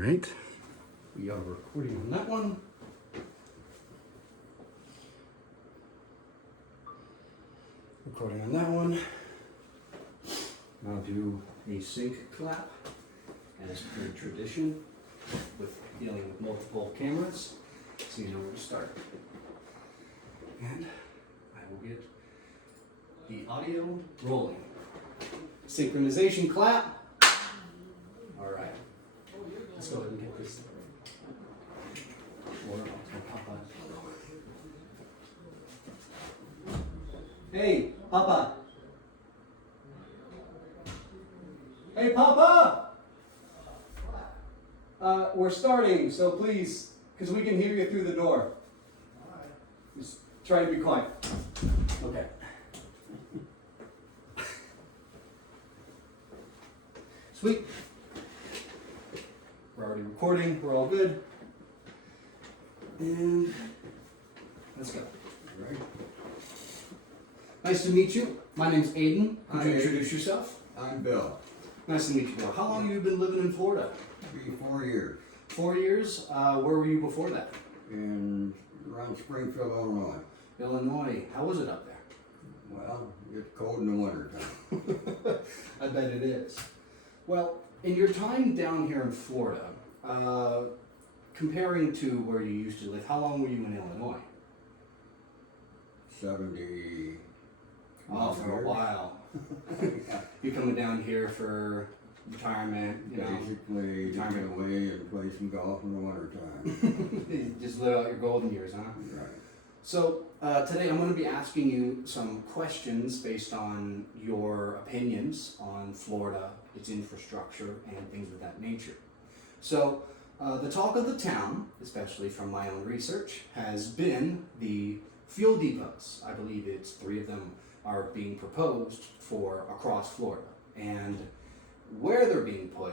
right, we are recording on that one. Recording on that one. I'll do a sync clap as per tradition with dealing with multiple cameras, so you know where to start. And I will get the audio rolling. Synchronization clap. All right. Let's go ahead and get this. Or I'll tell Papa. Hey, Papa. Hey, Papa. We're starting, so please, because we can hear you through the door. Just try to be quiet. Okay. Sweet. We're already recording. We're all good. And let's go. All right. Nice to meet you. My name's Aiden. Could you introduce yourself? I'm Bill. Nice to meet you, Bill. How long have you been living in Florida? Be 4 years. 4 years? Where were you before that? Around Springfield, Illinois. Illinois. How was it up there? Well, it's cold in the winter time. I bet it is. Well, in your time down here in Florida, comparing to where you used to live, how long were you in Illinois? 70. Oh, for a while. You're coming down here for retirement, you know. Basically, to get away and play some golf in the winter time. Just live out your golden years, huh? Right. So today I'm going to be asking you some questions based on your opinions on Florida, its infrastructure, and things of that nature. So the talk of the town, especially from my own research, has been the fuel depots. I believe it's 3 of them are being proposed for across Florida. And where they're being put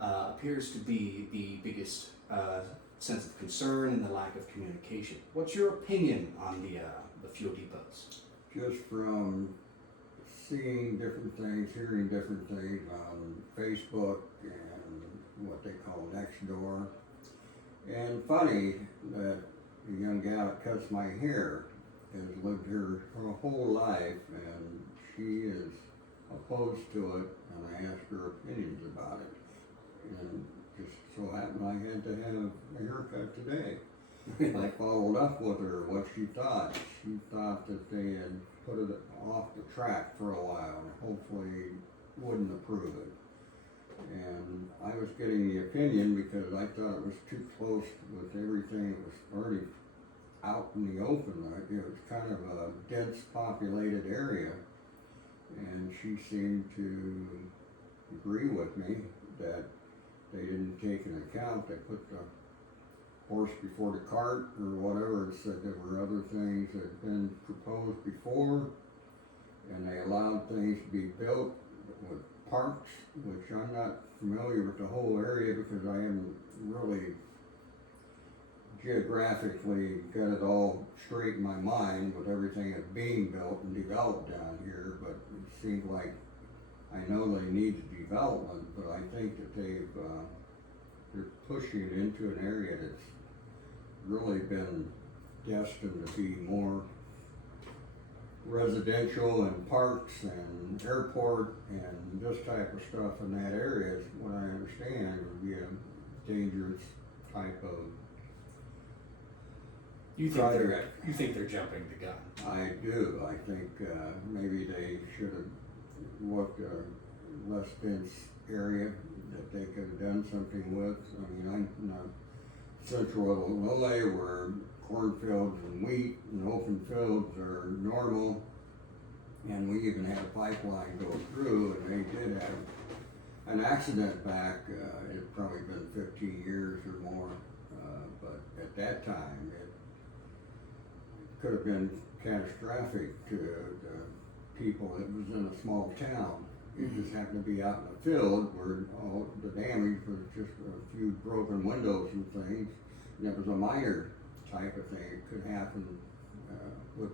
appears to be the biggest sense of concern and the lack of communication. What's your opinion on the fuel depots? Just from seeing different things, hearing different things on Facebook and what they call Nextdoor. And funny that the young gal that cuts my hair has lived here her whole life, and she is opposed to it, and I asked her opinions about it. And just so happened I had to have a haircut today. I followed up with her what she thought. She thought that they had put it off the track for a while and hopefully wouldn't approve it. And I was getting the opinion because I thought it was too close with everything that was already out in the open. It was kind of a dense populated area, and she seemed to agree with me that they didn't take into account. They put the horse before the cart or whatever. It said there were other things that had been proposed before, and they allowed things to be built with parks, which I'm not familiar with the whole area because I haven't really geographically got it all straight in my mind with everything that's being built and developed down here, but it seems like I know they need development, but I think that they're pushing it into an area that's really been destined to be more residential and parks and airport and this type of stuff in that area is what I understand would be a dangerous type of. You think they're jumping the gun? I do. I think maybe they should have looked at a less dense area that they could have done something with. I mean, I'm in central Illinois where cornfields and wheat and open fields are normal, and we even had a pipeline go through, and they did have an accident back. It's probably been 15 years or more, but at that time it could have been catastrophic to the people. It was in a small town. It just happened to be out in the field where all the damage was just a few broken windows and things. And it was a minor type of thing. It could happen with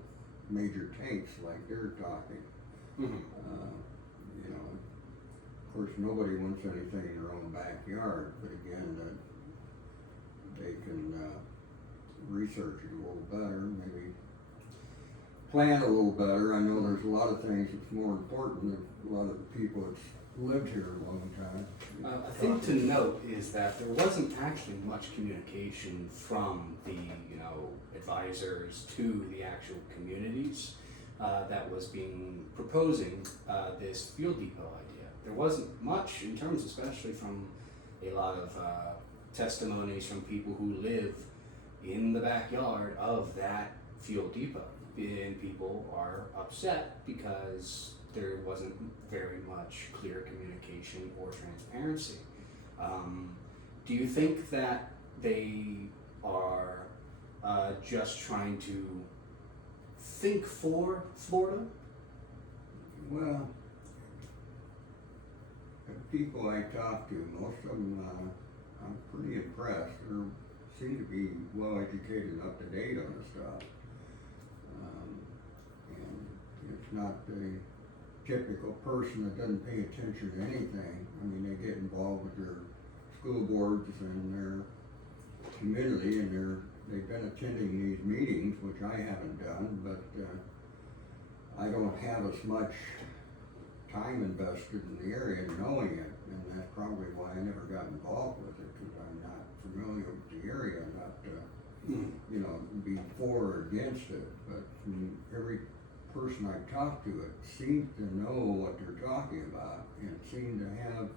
major tanks like they're talking. You know, of course, nobody wants anything in their own backyard, but again, research it a little better, maybe plan a little better. I know there's a lot of things that's more important than a lot of the people that's lived here a long time. A thing to note is that there wasn't actually much communication from the, advisors to the actual communities that was proposing this fuel depot idea. There wasn't much in terms, especially from a lot of testimonies from people who live in the backyard of that fuel depot. And people are upset because there wasn't very much clear communication or transparency. Do you think that they are just trying to think for Florida? Well, the people I talk to, most of them, I'm pretty impressed. They seem to be well educated and up to date on the stuff. And it's not the typical person that doesn't pay attention to anything. I mean, they get involved with their school boards and their community, and they've been attending these meetings, which I haven't done, but I don't have as much time invested in the area knowing it, and that's probably why I never got involved with it, because I'm not familiar with the area, not be for or against it. But from every person I talk to, it seems to know what they're talking about and seem to have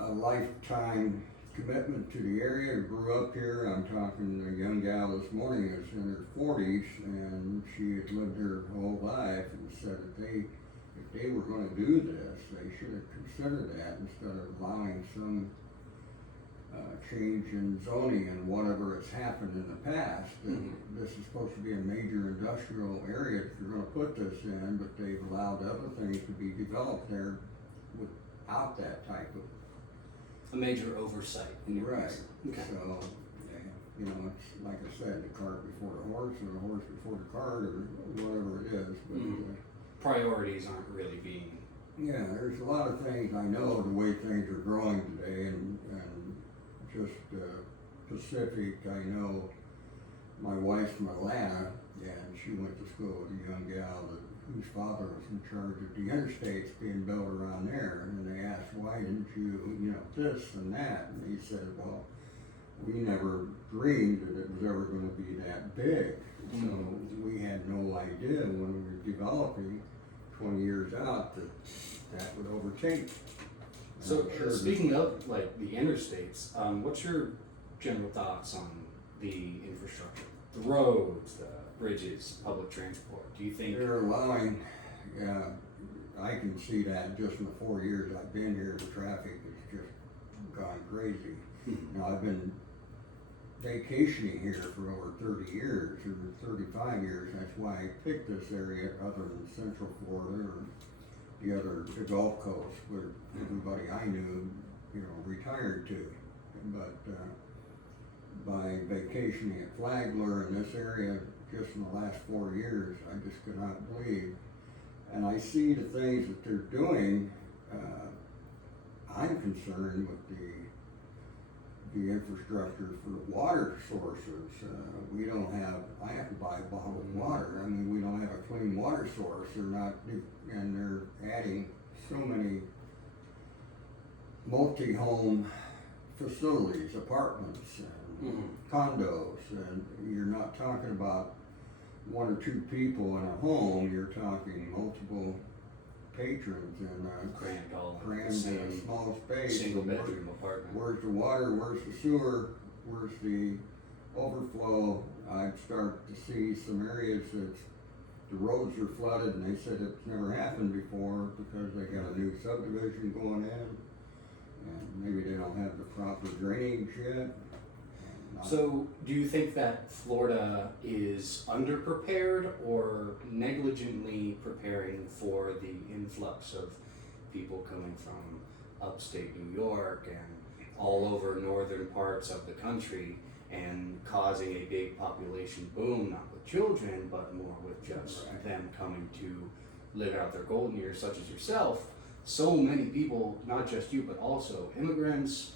a lifetime commitment to the area. Grew up here. I'm talking to a young gal this morning that's in her 40s, and she had lived her whole life, and said that if they were going to do this, they should have considered that instead of allowing some change in zoning and whatever has happened in the past. And this is supposed to be a major industrial area if you're going to put this in, but they've allowed other things to be developed there without that type of A major oversight in your right. reason. Okay. So, it's like I said, the cart before the horse, or the horse before the cart, or whatever it is. But priorities aren't really being. Yeah, there's a lot of things I know the way things are growing today, and just Pacific. I know my wife's from Atlanta, and she went to school with a young gal whose father was in charge of the interstates being built around there, and they asked, why didn't you, this and that, and he said, well, we never dreamed that it was ever going to be that big. So we had no idea when we were developing 20 years out that would overtake. So speaking of like the interstates, what's your general thoughts on the infrastructure, the roads, the bridges, public transport? Do you think they're allowing? Yeah, I can see that just in the 4 years I've been here, the traffic has just gone crazy. I've been vacationing here for over 30 years or 35 years. That's why I picked this area other than Central Florida or the Gulf Coast, where everybody I knew, retired to. But by vacationing at Flagler in this area just in the last 4 years, I just could not believe. And I see the things that they're doing. I'm concerned with the infrastructure for water sources. We don't have, I have to buy bottled water. I mean, we don't have a clean water source. And they're adding so many multi-home facilities, apartments, and condos, and you're not talking about one or two people in a home, you're talking multiple patrons in a crammed small space. Single bedroom apartment. Where's the water? Where's the sewer? Where's the overflow? I've started to see some areas that the roads are flooded, and they said it's never happened before because they got a new subdivision going in, and maybe they don't have the proper drainage yet. So, do you think that Florida is underprepared or negligently preparing for the influx of people coming from upstate New York and all over northern parts of the country and causing a big population boom, not with children, but more with just them coming to live out their golden years, such as yourself? So many people, not just you, but also immigrants,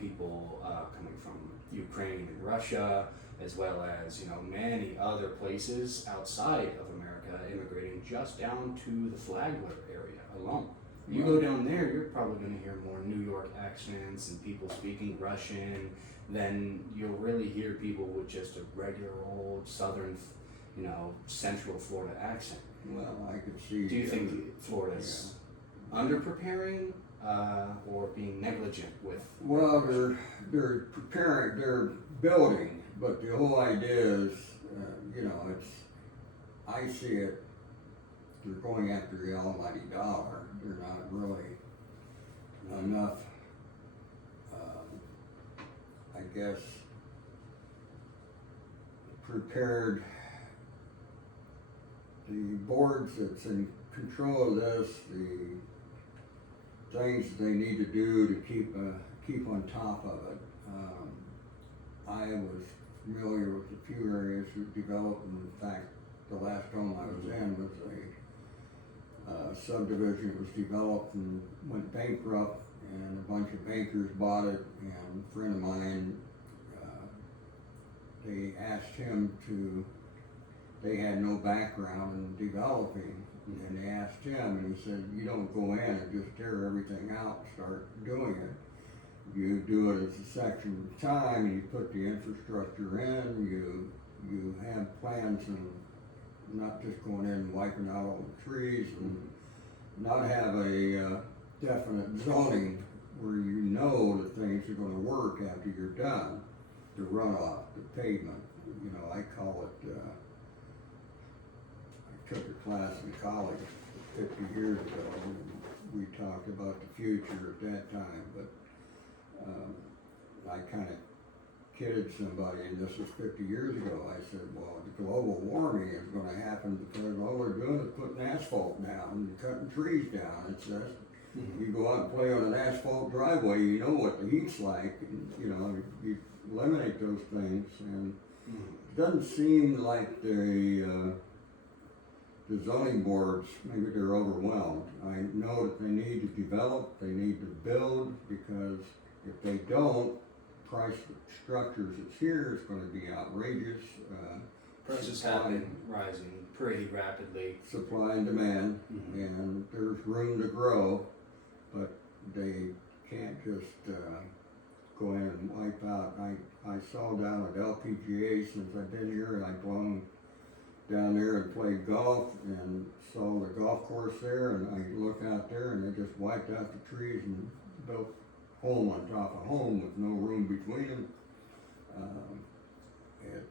people coming from Ukraine and Russia, as well as, you know, many other places outside of America immigrating just down to the Flagler area alone. You go down there, you're probably going to hear more New York accents and people speaking Russian than you'll really hear people with just a regular old southern, you know, central Florida accent. Well, I could see. Do you think Florida's under-preparing or being negligent with? Well, they're preparing, they're building, but the whole idea is, you know, I see it, they're going after the almighty dollar. They're not really enough, I guess, prepared. The boards that's in control of this, the things that they need to do to keep on top of it. I was familiar with a few areas that developed, and in fact, the last home I was in was a subdivision that was developed and went bankrupt, and a bunch of bankers bought it, and a friend of mine, they asked him to, they had no background in developing, and they asked him, and he said, you don't go in and just tear everything out and start doing it. You do it as a section at a time, and you put the infrastructure in, you have plans, and not just going in and wiping out all the trees, and not have a definite zoning where you know that things are gonna work after you're done. The runoff, the pavement, you know, I call it, I took a class in college 50 years ago, and we talked about the future at that time, but I kind of kidded somebody, and this was 50 years ago. I said, well, the global warming is going to happen because all we're doing is putting asphalt down and cutting trees down. It says, you go out and play on an asphalt driveway, you know what the heat's like, and, you know, you eliminate those things, and it doesn't seem like the zoning boards, maybe they're overwhelmed. I know that they need to develop, they need to build, because if they don't, price structures that's here is going to be outrageous. Prices have been rising pretty rapidly. Supply and demand, and there's room to grow, but they can't just go in and wipe out. I saw down at LPGA since I've been here, and I've gone down there and played golf and saw the golf course there, and I look out there and they just wiped out the trees and built home on top of home with no room between them. It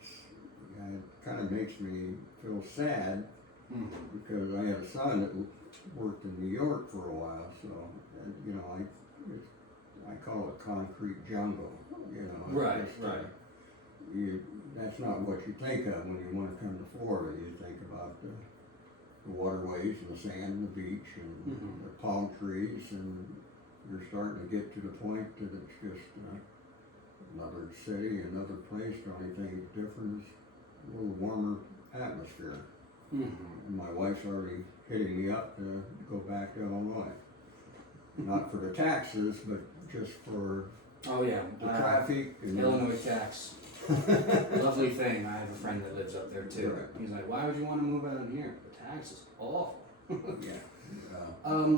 kind of makes me feel sad because I had a son that worked in New York for a while, so you know, I call it concrete jungle. You know, right, just, right. That's not what you think of when you want to come to Florida. You think about the waterways and the sand and the beach and the palm trees, and you're starting to get to the point that it's just another city, another place. The only thing that's different is a little warmer atmosphere. And my wife's already hitting me up to go back to Illinois. Not for the taxes, but just for the traffic. And Illinois tax. Lovely thing. I have a friend that lives up there too. Right. He's like, why would you want to move out here? The tax is awful.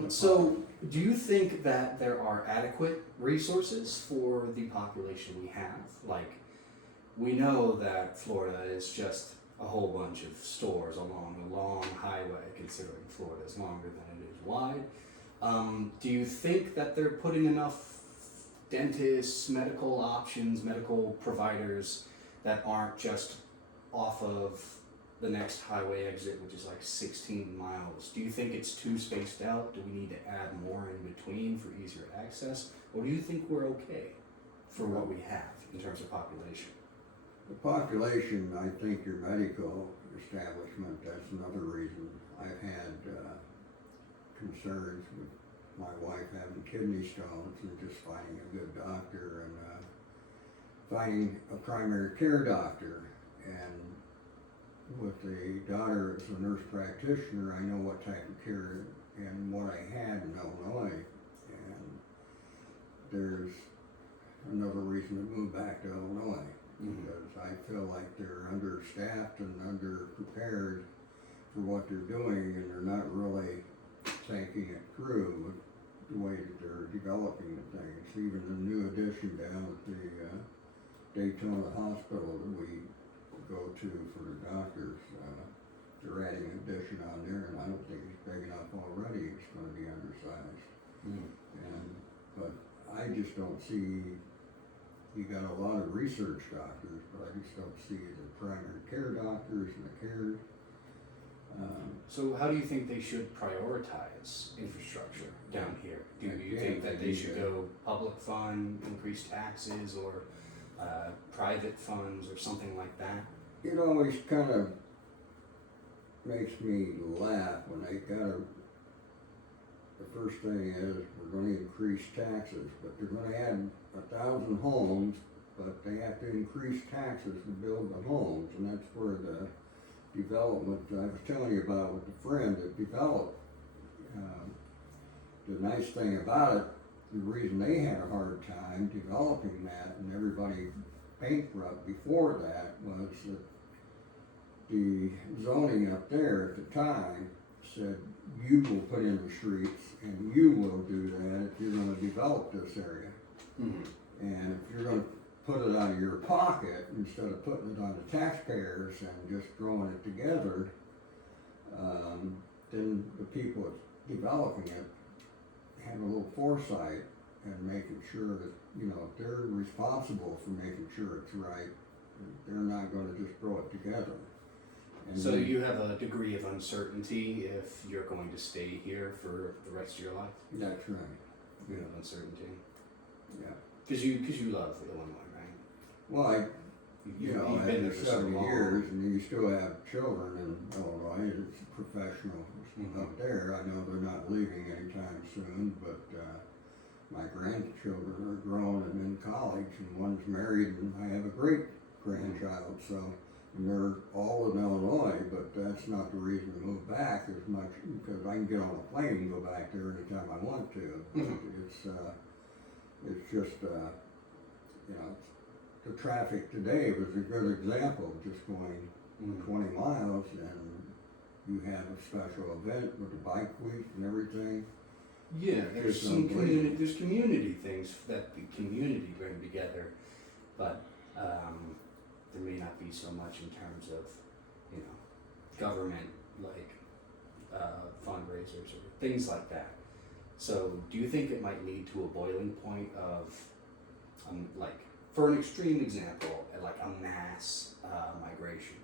So, do you think that there are adequate resources for the population we have? Like, we know that Florida is just a whole bunch of stores along a long highway, considering Florida is longer than it is wide. Do you think that they're putting enough dentists, medical options, medical providers that aren't just off of the next highway exit, which is like 16 miles? Do you think it's too spaced out? Do we need to add more in between for easier access? Or do you think we're okay for what we have in terms of population? The population, I think your medical establishment, that's another reason. I've had concerns with my wife having kidney stones and just finding a good doctor and finding a primary care doctor. And with a daughter as a nurse practitioner, I know what type of care and what I had in Illinois. And there's another reason reason to move back to Illinois. Mhm. Because I feel like they're understaffed and underprepared for what they're doing, and they're not really thinking it through with the way that they're developing the things. Even the new addition down at the Daytona Hospital that we go to for the doctors, they're adding an addition on there, and I don't think it's big enough already. It's going to be undersized. Mhm. But I just don't see, you got a lot of research doctors, but I just don't see the primary care doctors and the care. So how do you think they should prioritize infrastructure down here? Do you think that they should go public fund, increase taxes, or private funds, or something like that? It always kind of makes me laugh when they gotta, the first thing is, we're gonna increase taxes, but they're gonna add 1,000 homes, but they have to increase taxes to build the homes, and that's where the development, I was telling you about with the friend that developed, the nice thing about it, the reason they had a hard time developing that and everybody bankrupt before that was that the zoning up there at the time said, you will put in the streets and you will do that if you're gonna develop this area. Mhm. And if you're gonna put it out of your pocket instead of putting it on the taxpayers and just throwing it together, then the people that's developing it have a little foresight and making sure that, you know, if they're responsible for making sure it's right, they're not gonna just throw it together. And So then- you have a degree of uncertainty if you're going to stay here for the rest of your life? That's right, You have uncertainty? yeah. Because you love Illinois, right? Well, you know, you've been there after for so 70 long. years, and you still have children in Illinois, it's professional Mhm. up there. I know they're not leaving anytime soon, but my grandchildren are grown and in college, and one's married, and I have a great grandchild, so, and they're all in Illinois, but that's not the reason to move back as much, because I can get on a plane and go back there anytime I want to. Mhm. It's just, you know, the traffic today was a good example, just going Mhm. 20 miles and you have a special event with the bike week and everything. Yeah, there's It's some unbelievable. there's community things that the community bring together, but there may not be so much in terms of, you know, government like fundraisers or things like that. So do you think it might lead to a boiling point of, like, for an extreme example, like a mass migration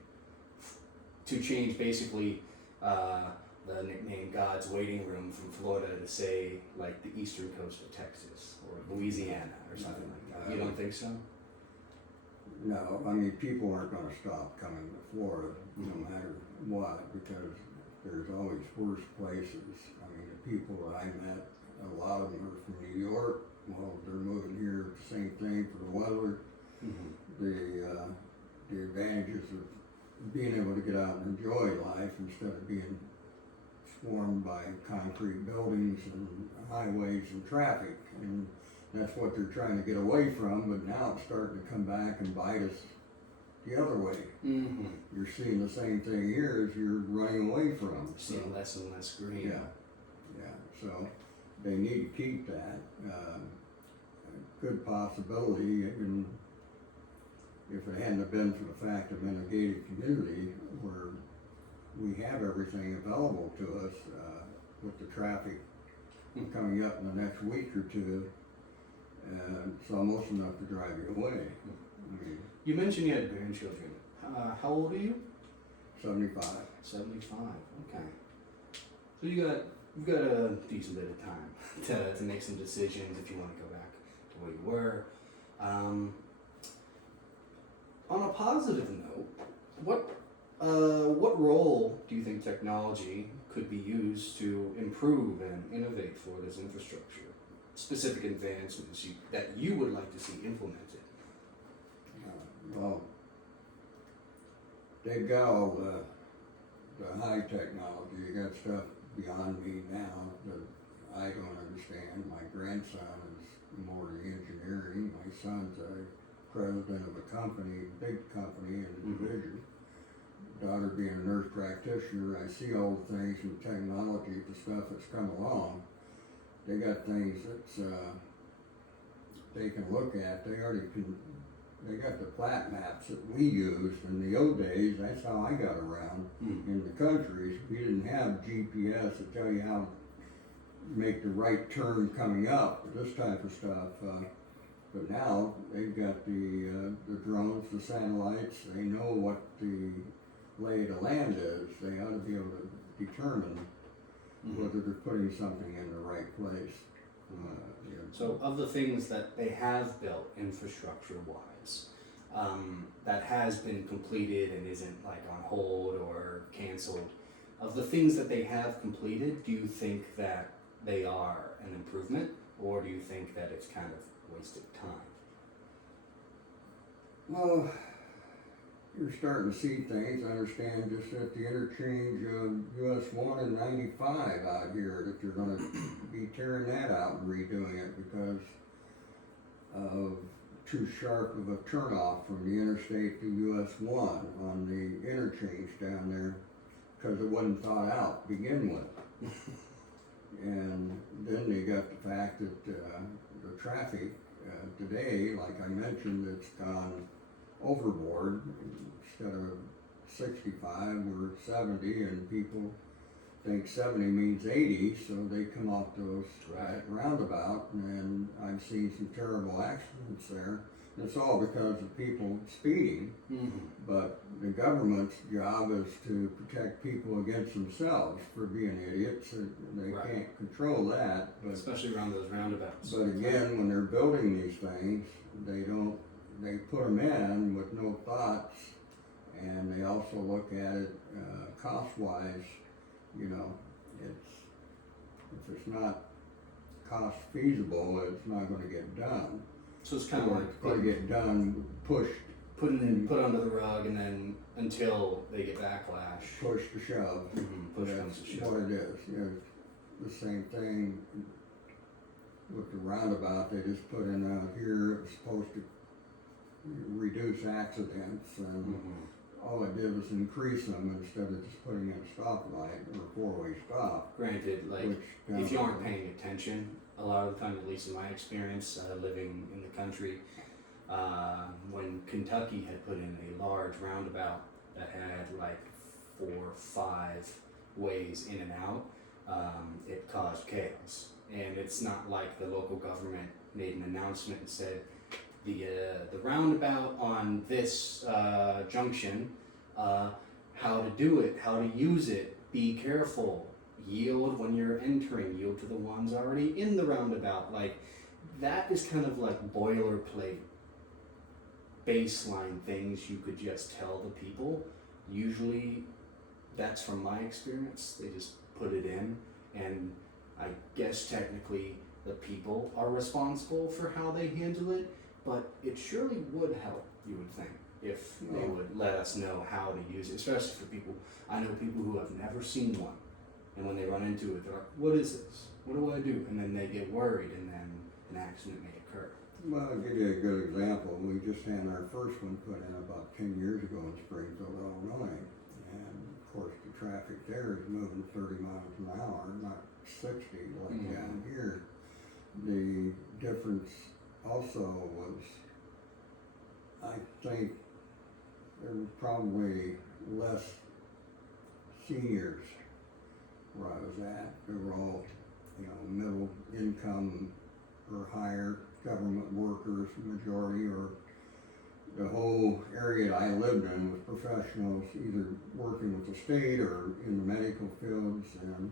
to change basically the nickname God's Waiting Room from Florida to say like the eastern coast of Texas or Louisiana or something like that? You don't think so? No, I mean, people aren't gonna stop coming to Florida no Mhm. matter what, because there's always worse places. I mean, the people that I met, a lot of them are from New York. Well, they're moving here, same thing for the weather. Mm-hmm. The advantages of being able to get out and enjoy life instead of being swarmed by concrete buildings and highways and traffic. And that's what they're trying to get away from, but now it's starting to come back and bite us the other way. Mm-hmm. You're seeing the same thing here as you're running away from. Seeing less and less green. Yeah, so they need to keep that. A good possibility, and if it hadn't have been for the fact I'm in a gated community where we have everything available to us, with the traffic coming up in the next week or two, it's almost enough to drive you away. I mean, You mentioned you had grandchildren. How old are you? 75. 75. Okay. So you've got a decent bit of time to make some decisions if you want to go back to where you were. On a positive note, what role do you think technology could be used to improve and innovate Florida's infrastructure? Specific advancements that you would like to see implemented. Well, they've got all the high technology. You got stuff beyond me now that I don't understand. My grandson is more the engineering. My son's a president of a company, big company in the division. Daughter being a nurse practitioner, I see all the things in technology, the stuff that's come along. They got things that's they can look at. They already can. They got the plat maps that we used in the old days. That's how I got around in the countries. We didn't have GPS to tell you how to make the right turn coming up, this type of stuff. But now they've got the drones, the satellites. They know what the lay of the land is. They ought to be able to determine whether they're putting something in the right place. So of the things that they have built infrastructure-wise, that has been completed and isn't like on hold or canceled, of the things that they have completed, do you think that they are an improvement, or do you think that it's kind of wasted time? Well, you're starting to see things. I understand just at the interchange of US 1 and 95 out here that you're going to be tearing that out and redoing it because of too sharp of a turnoff from the interstate to US 1 on the interchange down there because it wasn't thought out to begin with. And then they got the fact that the traffic today, like I mentioned, it's gone overboard. Instead of 65, we're 70, and people think 70 means 80, so they come off those roundabout, and I've seen some terrible accidents there. And it's all because of people speeding, but the government's job is to protect people against themselves for being idiots. They can't control that. But, especially around those roundabouts. But again, when they're building these things, they put them in with no thoughts, and they also look at it cost-wise. You know, if it's not cost feasible, it's not going to get done. So it's kind of like it's going to get done, pushed, put under the rug, and then until they get backlash, push to shove. Push That's comes to shove. what it is. You know, the same thing with the roundabout. They just put in out here. It was supposed to reduce accidents, and all it did was increase them instead of just putting in a stoplight or a four-way stop. Granted, like if you aren't paying attention, a lot of the time, at least in my experience, living in the country, when Kentucky had put in a large roundabout that had like 4 or 5 ways in and out, it caused chaos. And it's not like the local government made an announcement and said, the roundabout on this junction, how to do it, how to use it, be careful, yield when you're entering, yield to the ones already in the roundabout. Like, that is kind of like boilerplate, baseline things you could just tell the people. Usually, that's from my experience, they just put it in, and I guess technically the people are responsible for how they handle it. But it surely would help, you would think, if they would let us know how to use it, especially for people. I know people who have never seen one, and when they run into it, they're like, what is this? What do I do? And then they get worried, and then an accident may occur. Well, I'll give you a good example. We just had our first one put in about 10 years ago in Springfield, Illinois. And of course, the traffic there is moving 30 miles an hour, not 60 like down here. The difference also was, I think there was probably less seniors where I was at. They were all, middle income or higher government workers, majority, or the whole area that I lived in was professionals, either working with the state or in the medical fields. And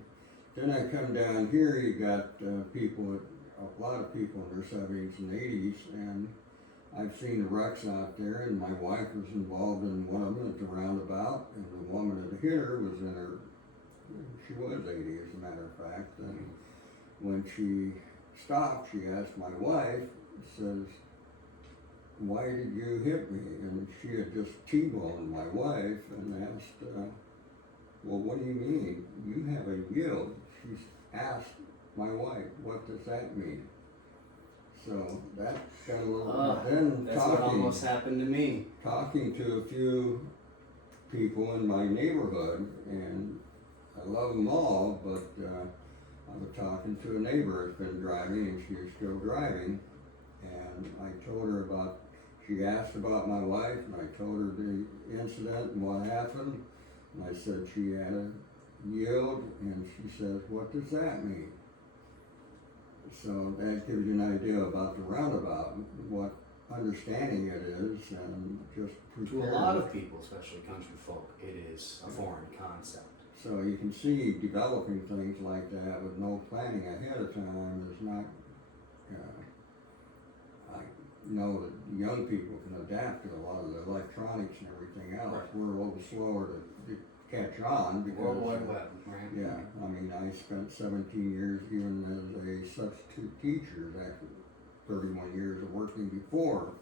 then I come down here, you got a lot of people in their 70s and 80s, and I've seen the wrecks out there, and my wife was involved in one of them at the roundabout, and the woman that hit her was she was 80 as a matter of fact, and when she stopped, she asked my wife, says, why did you hit me? And she had just T-boned my wife and asked, well, what do you mean? You have a yield. She asked my wife, what does that mean? So that got a little, then That's what almost happened to me. talking to a few people in my neighborhood, and I love them all, but I was talking to a neighbor that's been driving, and she's still driving, and I told her about, she asked about my wife, and I told her the incident and what happened, and I said she had a yield, and she says, what does that mean? So that gives you an idea about the roundabout, what understanding it is, and just To a lot of people, especially country folk, it is a foreign concept. So you can see developing things like that with no planning ahead of time is not, I know that young people can adapt to a lot of the electronics and everything else. Right. We're a little slower to catch on because, World Wide Web, right? yeah, I mean, I spent 17 years even as a substitute teacher, after 31 years of working before,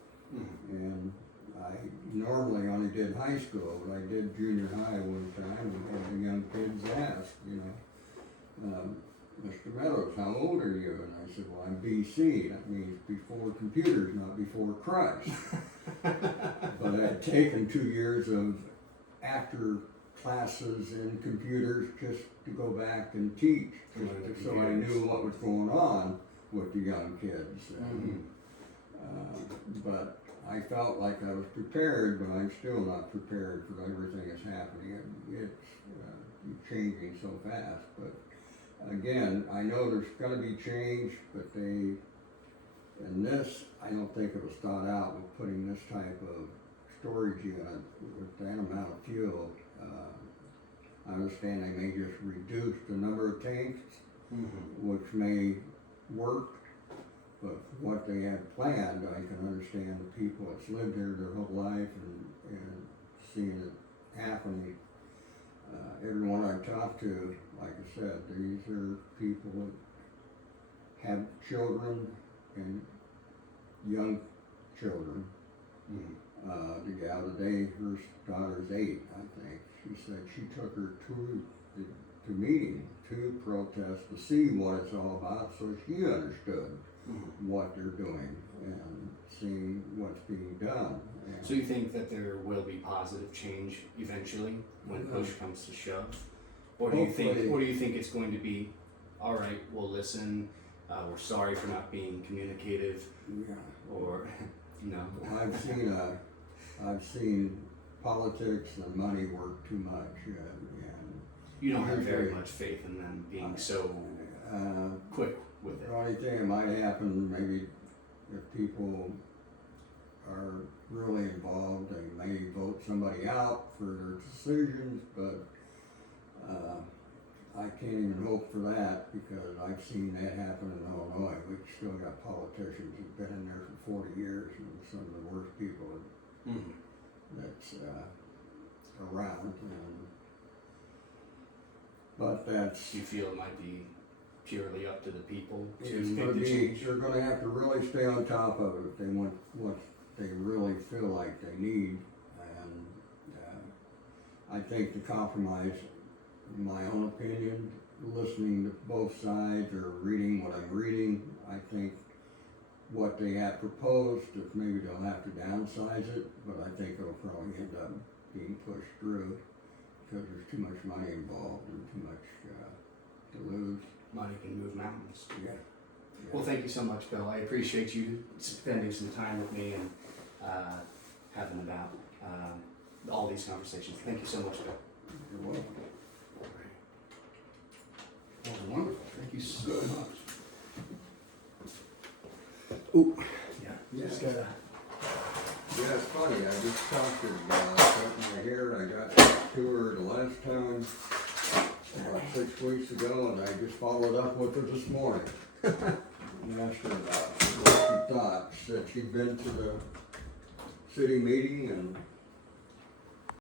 and I normally only did high school, but I did junior high one time, and had the young kids ask, Mr. Meadows, how old are you? And I said, well, I'm BC, that means before computers, not before Christ. But I had taken 2 years of after classes in computers just to go back and teach, so I knew what was going on with the young kids. And, but I felt like I was prepared, but I'm still not prepared for everything that's happening. It's changing so fast. But again, I know there's going to be change, but and this, I don't think it was thought out with putting this type of storage unit with that amount of fuel. I understand they may just reduce the number of tanks, which may work. But what they had planned, I can understand the people that's lived here their whole life and seeing it happening. Everyone I talked to, like I said, these are people that have children and young children. The gal today, her daughter's 8, I think. She said she took her to meeting to protest to see what it's all about, so she understood what they're doing and seeing what's being done. And So you think that there will be positive change eventually when push comes to shove? Or do you think it's going to be, all right, we'll listen, we're sorry for not being communicative, yeah, or, no? I've seen politics and money work too much, and You don't have very usually, much faith in them being so quick with it. the only thing that might happen, maybe if people are really involved, they may vote somebody out for their decisions, but I can't even hope for that because I've seen that happen in Illinois. We've still got politicians who've been in there for 40 years and some of the worst people that's around. But that's... Do you feel it might be purely up to the people to It's make gonna the be, change? they're gonna have to really stay on top of it if they want what they really feel like they need. And I think the compromise, in my own opinion, listening to both sides or reading what I'm reading, I think what they have proposed, if maybe they'll have to downsize it, but I think it'll probably end up being pushed through because there's too much money involved and too much to lose. Money can move mountains. Yeah. Well, thank you so much, Bill. I appreciate you spending some time with me and having about all these conversations. Thank you so much, Bill. You're welcome. That was wonderful. Thank you so much. Ooh, yeah. Just gotta. Yeah, it's funny, I just talked to cutting my hair, I got to her the last time about 6 weeks ago, and I just followed up with her this morning. And asked her about what she thought. She said she'd been to the city meeting and